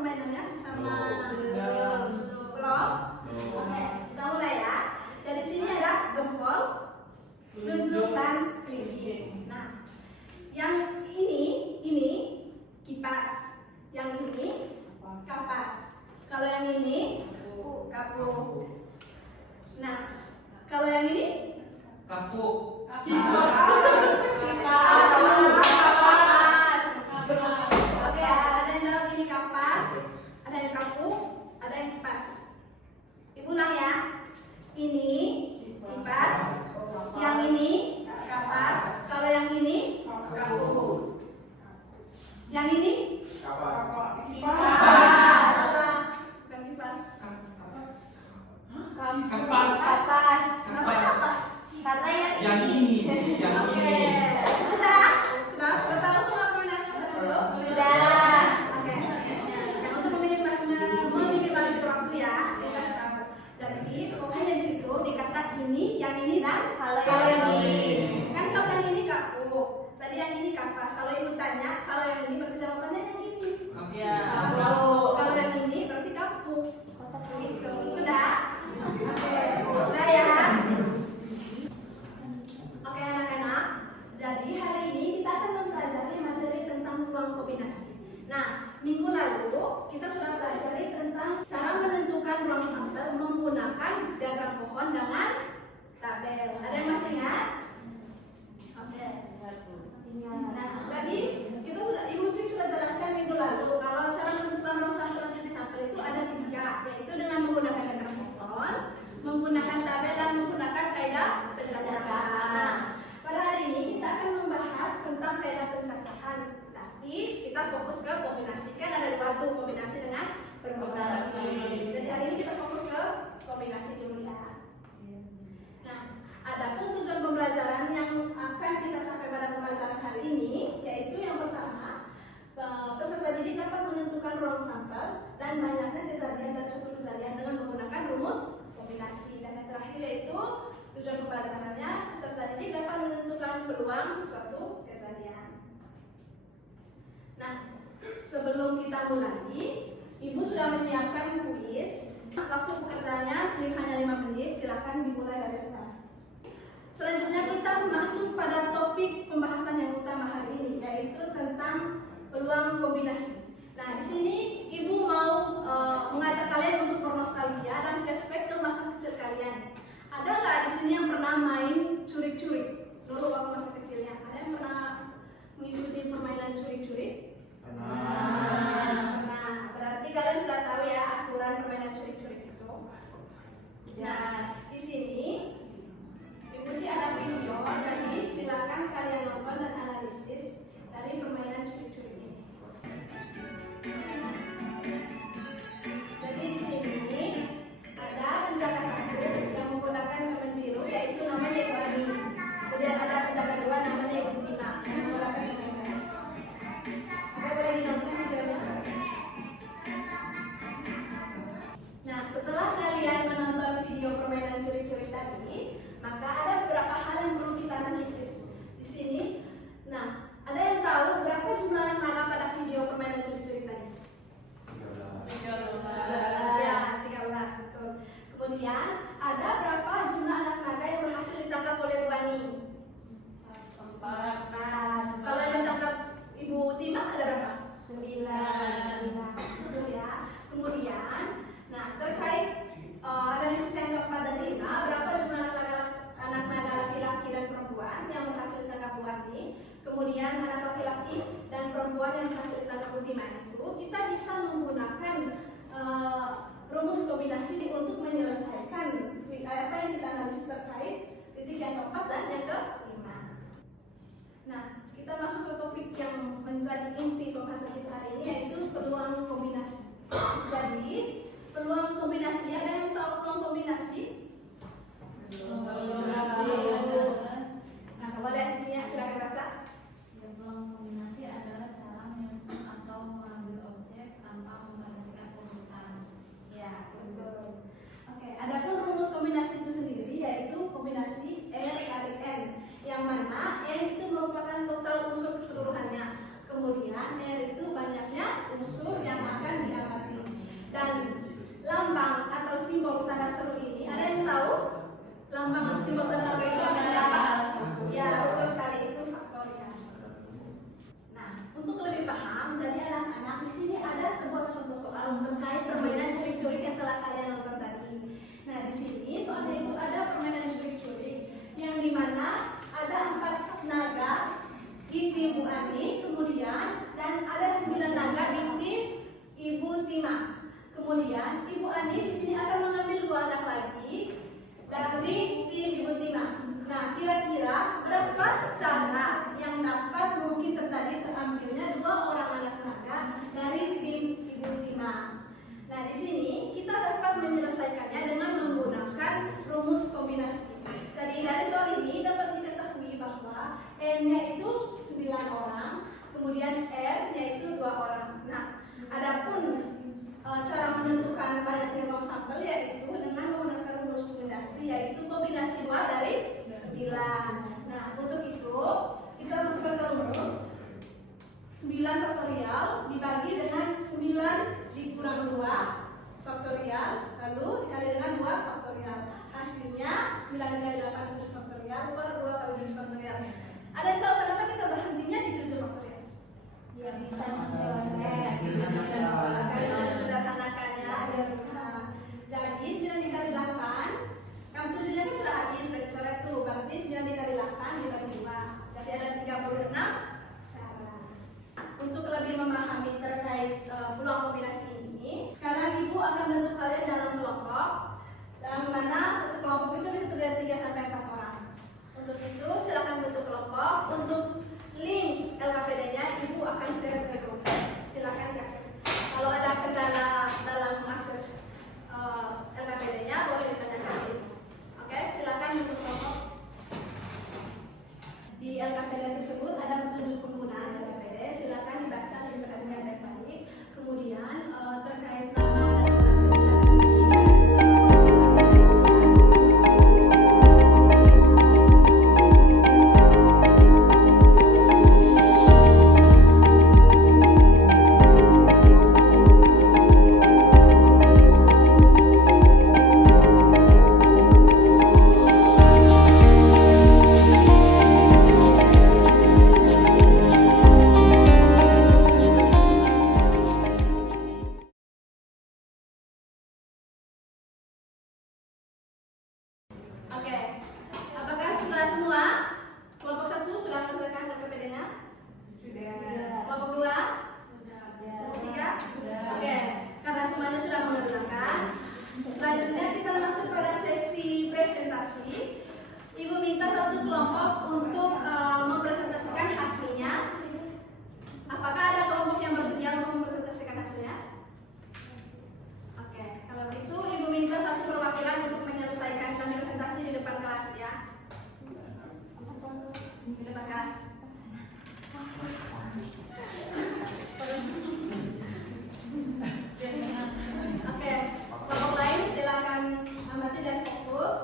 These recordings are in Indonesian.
permainannya sama belum? Oke, kita mulai ya. Jadi sini ada jempol, telunjuk dan kelingking. Nah, yang ini kipas, yang ini kapas. Kalau yang ini kapu. Nah, kalau yang ini kapu. Oke, ada yang dalam ini kapas, ada yang kapu, ada yang kipas. Ibu ulang ya. Ini kipas, yang ini kapas. Kalau yang ini kapu. Yang ini kipas. Bukan kipas. Kapas. Kapas. Karena Yang ini. Oke. Sudah? Sudah tahu semua permainannya belum? Sudah. Oke. Nah, untuk memilih baris waktu ya, kita kasih tahu. Jadi pokoknya di situ dikata ini, yang ini dan Kalau yang ini. Kan kalau yang ini kapu, tadi yang ini kapas. Kalau ibu tanya, kalau yang ini berarti jawabannya yang ini. Kalau yang ini berarti kapu. Gitu. Sudah? Oke. Sudah ya. Oke anak-anak, jadi hari ini kita akan mempelajari materi tentang peluang kombinasi. Nah, minggu lalu kita sudah pelajari tentang cara menentukan ruang sampel menggunakan diagram pohon dengan tabel. Ada yang masih ingat? Oke. Nah, tadi Ibu Cik sudah jelaskan minggu lalu kalau cara menentukan ruang sampel dan titik sampel itu ada 3, yaitu dengan menggunakan diagram pohon, menggunakan tabel dan menggunakan kaidah pencacahan. Nah, pada hari ini kita akan membahas tentang kaidah pencacahan, tapi kita fokus ke kombinasi. Kan ada 2 tuh, kombinasi dengan permutasi. Jadi hari ini kita fokus ke kombinasi dulu ya. Nah, adapun tujuan pembelajaran yang akan kita sampai pada pembelajaran hari ini, yaitu yang pertama, peserta didik dapat menentukan ruang sampel dan banyaknya kejadian dari suatu kejadian dengan menggunakan rumus kombinasi. Dan yang terakhir yaitu tujuan pembelajarannya, peserta didik dapat menentukan peluang suatu kejadian. Nah, sebelum kita mulai, Ibu sudah menyiapkan kuis. Waktu pekerjaannya hanya 5 menit, silakan dimulai dari sekarang. Selanjutnya kita masuk pada topik pembahasan yang utama hari ini, yaitu tentang peluang kombinasi. Nah, di sini Ibu mau mengajak kalian untuk bernostalgia dan flashback ke masa kecil kalian. Ada nggak di sini yang pernah main curi-curi dulu waktu masa kecilnya? Ada yang pernah mengikuti permainan curi-curi? Nah, berarti kalian sudah tahu ya aturan permainan curi-curi itu. Nah, di sini Ibu Ci ada video, jadi silakan kalian nonton dan analisis dari permainan curi-curi ini. Jadi di sini ada penjaga 1 yang menggunakan permen biru, yaitu namanya Ibu Ani. Kemudian ada penjaga 2 namanya Ibu Tina yang menggunakan permen merah. Oke, boleh dinonton videonya. Nah, setelah kalian menonton video permainan curi-curi tadi, maka ada beberapa hal yang perlu kita analisis di sini. Nah, ada yang tahu berapa jumlah anak naga pada video permainan curi-curi tadi? 13. 13, betul. Kemudian ada berapa jumlah anak naga yang berhasil ditangkap oleh Bu Ani? 4. Kalau yang ditangkap Ibu Tima ada berapa? 9. Betul ya. Kemudian, nah terkait analisis yang keempat dan 5, berapa jumlah anak naga laki-laki dan perempuan yang berhasil ditangkap Bu Ani? Kemudian anak laki-laki dan perempuan yang berhasil ditangkap Bu Tima itu kita bisa menggunakan rumus kombinasi untuk menyelesaikan apa yang kita analisis terkait titik yang keempat dan yang kelima. Nah, kita masuk ke topik yang menjadi inti pembahasan kita hari ini, yaitu peluang kombinasi. Jadi peluang kombinasi, ada yang tahu peluang kombinasi? Nah, coba lihat di sini, silakan baca. Peluang kombinasi adalah cara menyusun atau mengambil objek tanpa memperhatikan urutan. Ya, betul. Oke, adapun rumus kombinasi itu sendiri yaitu kombinasi R-N, yang mana N itu merupakan total unsur keseluruhannya. Kemudian R itu banyaknya unsur yang akan diamati Dan lambang atau simbol tanda seru ini, ada yang tahu? Lambang atau simbol tanda seru itu apa? Ya, betul sekali, itu faktorial. Nah, untuk lebih paham, jadi anak-anak di sini ada sebuah contoh soal terkait permainan curik-curik yang telah kalian nonton tadi. Nah, di sini soalnya itu ada permainan curik-curik yang dimana ada 4 naga di tim Bu Ani, kemudian dan ada 9 naga di tim Ibu Tima. Kemudian Ibu Ani di sini akan mengambil 2 anak lagi dari tim Ibu Tima. Nah, kira-kira berapa cara yang dapat mungkin terjadi terambilnya 2 orang anak naga dari tim Ibu Tima? Nah, di sini kita dapat menyelesaikannya dengan menggunakan rumus kombinasi. Jadi dari soal ini dapat diketahui bahwa N-nya itu 9 orang, kemudian R-nya itu 2 orang. Nah, adapun cara menentukan banyaknya ruang sampel yaitu dengan menggunakan rumus kombinasi, yaitu kombinasi 2 dari 9. Nah, untuk itu kita masukkan ke rumus 9 faktorial dibagi dengan 9 dikurang 2 faktorial, lalu dikali dengan 2 faktorial. Hasilnya 9 dikali 8 7 faktorial per 2 kali 7 faktorial. Ada yang tahu kenapa kita berhentinya di 7 faktorial? Biar bisa mencoret. Agar bisa disederhanakannya agar bisa. Jadi 9 dikali 8, kan 7-nya kan sudah habis, sudah dicoret tuh. Berarti 9 dikali 8 dibagi 2. Jadi ada 36 cara. Untuk lebih memahami terkait peluang kombinasi ini, sekarang Ibu akan bentuk kalian dalam kelompok, yang mana satu kelompok itu bisa terdiri dari 3 sampai 4 orang. Untuk itu silakan bentuk kelompok. Untuk link LKPD-nya Ibu akan share ke grup. Silakan diakses. Kalau ada kendala dalam mengakses LKPD-nya boleh ditanyakan di Ibu. Oke, silakan bentuk kelompok. Di LKPD tersebut ada petunjuk penggunaan LKPD. Silakan dibaca dan diperhatikan baik-baik. Kemudian terkait nama dan akses silakan isi dan Oke, apakah sudah semua? Kelompok 1 sudah mengerjakan LKPD-nya? Sudah. Kelompok 2? Kelompok 3? Oke, karena semuanya sudah mengerjakan, selanjutnya kita masuk pada sesi presentasi. Ibu minta satu kelompok untuk mempresentasikan hasilnya. Apakah ada kelompok yang bersedia untuk mempresentasikan hasilnya? Oke, kalau begitu Ibu minta satu perwakilan untuk menyelesaikan presentasi di depan kelas ya. Di depan kelas. Oke, kelompok lain silakan amati dan fokus.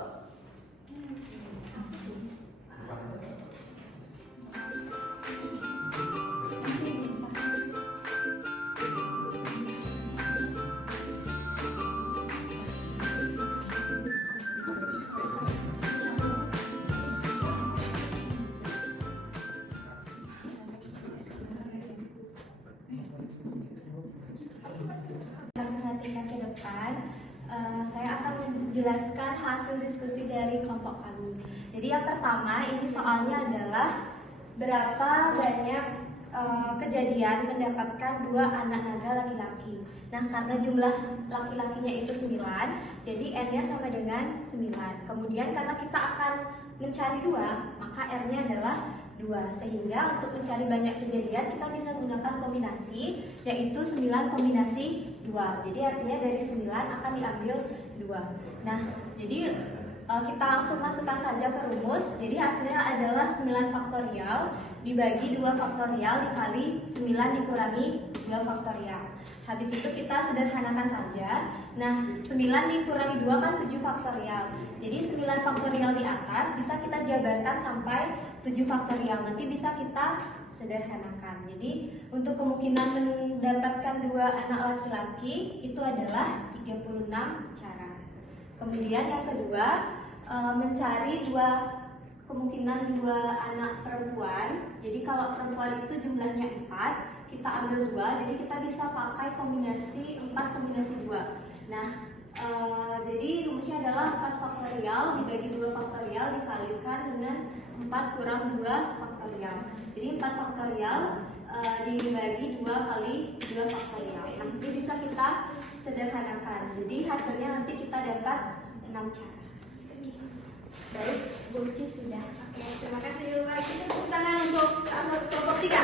Perhatikan ke depan, saya akan menjelaskan hasil diskusi dari kelompok kami. Jadi yang pertama ini soalnya adalah berapa banyak kejadian mendapatkan 2 anak naga laki-laki. Nah, karena jumlah laki-lakinya itu 9, jadi N-nya sama dengan 9. Kemudian karena kita akan mencari 2, maka R-nya adalah 2. Sehingga untuk mencari banyak kejadian kita bisa menggunakan kombinasi, yaitu 9 kombinasi 2. Jadi artinya dari 9 akan diambil 2. Nah, jadi kita langsung masukkan saja ke rumus. Jadi hasilnya adalah 9 faktorial dibagi 2 faktorial dikali 9 dikurangi 2 faktorial. Habis itu kita sederhanakan saja. Nah, 9 dikurangi 2 kan 7 faktorial. Jadi 9 faktorial di atas bisa kita jabarkan sampai 7 faktorial. Nanti bisa kita sederhanakan. Jadi untuk kemungkinan mendapatkan 2 anak laki-laki itu adalah 36 cara. Kemudian yang kedua, mencari kemungkinan 2 anak perempuan. Jadi kalau perempuan itu jumlahnya 4, kita ambil 2, jadi kita bisa pakai kombinasi 4 kombinasi 2. Nah, jadi rumusnya adalah 4 faktorial dibagi 2 faktorial dikalikan dengan 4 kurang 2 faktorial. Jadi 4 faktorial dibagi 2 kali 2 faktorial. Nah, itu bisa kita sederhanakan. Jadi hasilnya nanti kita dapat 6 cara. Baik, Bu Uci sudah. Oke, terima kasih. Mari kita tepuk tangan untuk kelompok 3.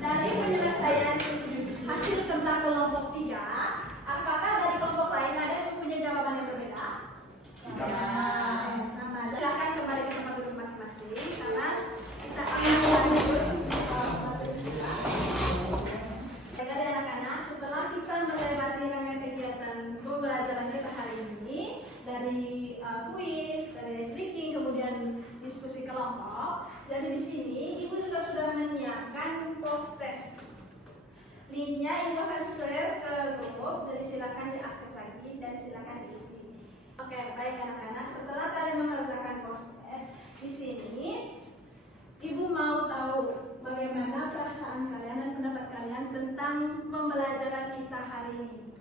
Dari penyelesaian hasil tentang kelompok 3, apakah dari kelompok lain ada yang mempunyai jawaban yang berbeda? Sama. Silakan kembali ke tempat duduk masing-masing karena kita akan lanjut materi kita. Baik, anak-anak, setelah kita melewati rangkaian kegiatan pembelajaran kita hari ini dari kuis, dari speaking, kemudian diskusi kelompok. Jadi di sini Ibu juga sudah menyiapkan post test. Linknya Ibu akan share ke grup, jadi silakan diakses lagi dan silakan diisi. Oke, baik anak-anak. Setelah kalian mengerjakan post test, di sini Ibu mau tahu bagaimana perasaan kalian dan pendapat kalian tentang pembelajaran kita hari ini.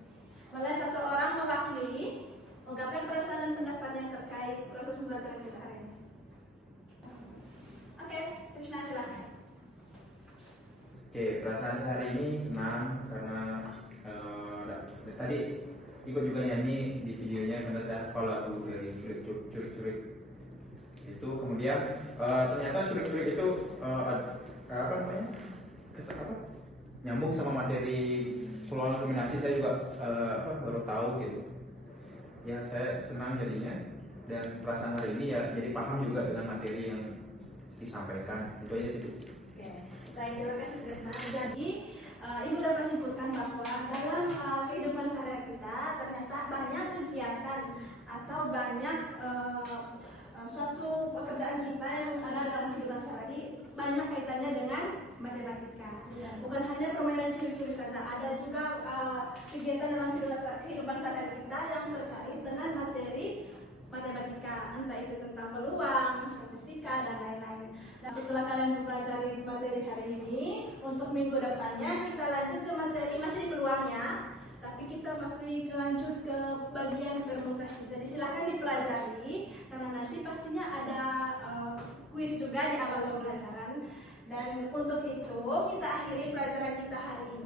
Boleh satu orang mewakili, ungkapkan perasaan dan pendapatnya terkait proses pembelajaran kita hari ini. Oke, Krishna silakan. Oke, perasaan saya hari ini senang karena tadi ikut juga nyanyi di videonya karena saya hafal lagu dari curik-curik itu. Kemudian ternyata curik-curik itu apa namanya? Nyambung sama materi peluang kombinasi. Saya juga baru tahu gitu. Ya, saya senang jadinya dan perasaan hari ini ya jadi paham juga dengan materi yang disampaikan. Itu aja sih. Oke, baik, terima kasih Krishna. Jadi Ibu dapat simpulkan bahwa dalam kehidupan sehari kita ternyata banyak kegiatan atau banyak suatu pekerjaan kita yang ada dalam kehidupan sehari banyak kaitannya dengan matematika. Bukan hanya permainan curi-curi saja, ada juga kegiatan dalam kehidupan sehari kita yang terkait dengan materi matematika, entah itu tentang peluang, statistika, dan lain-lain. Nah, setelah kalian mempelajari materi hari ini, untuk minggu depannya kita lanjut ke materi masih di peluangnya, tapi kita masih lanjut ke bagian permutasi. Jadi silakan dipelajari karena nanti pastinya ada kuis juga di awal pembelajaran. Dan untuk itu kita akhiri pelajaran kita hari ini.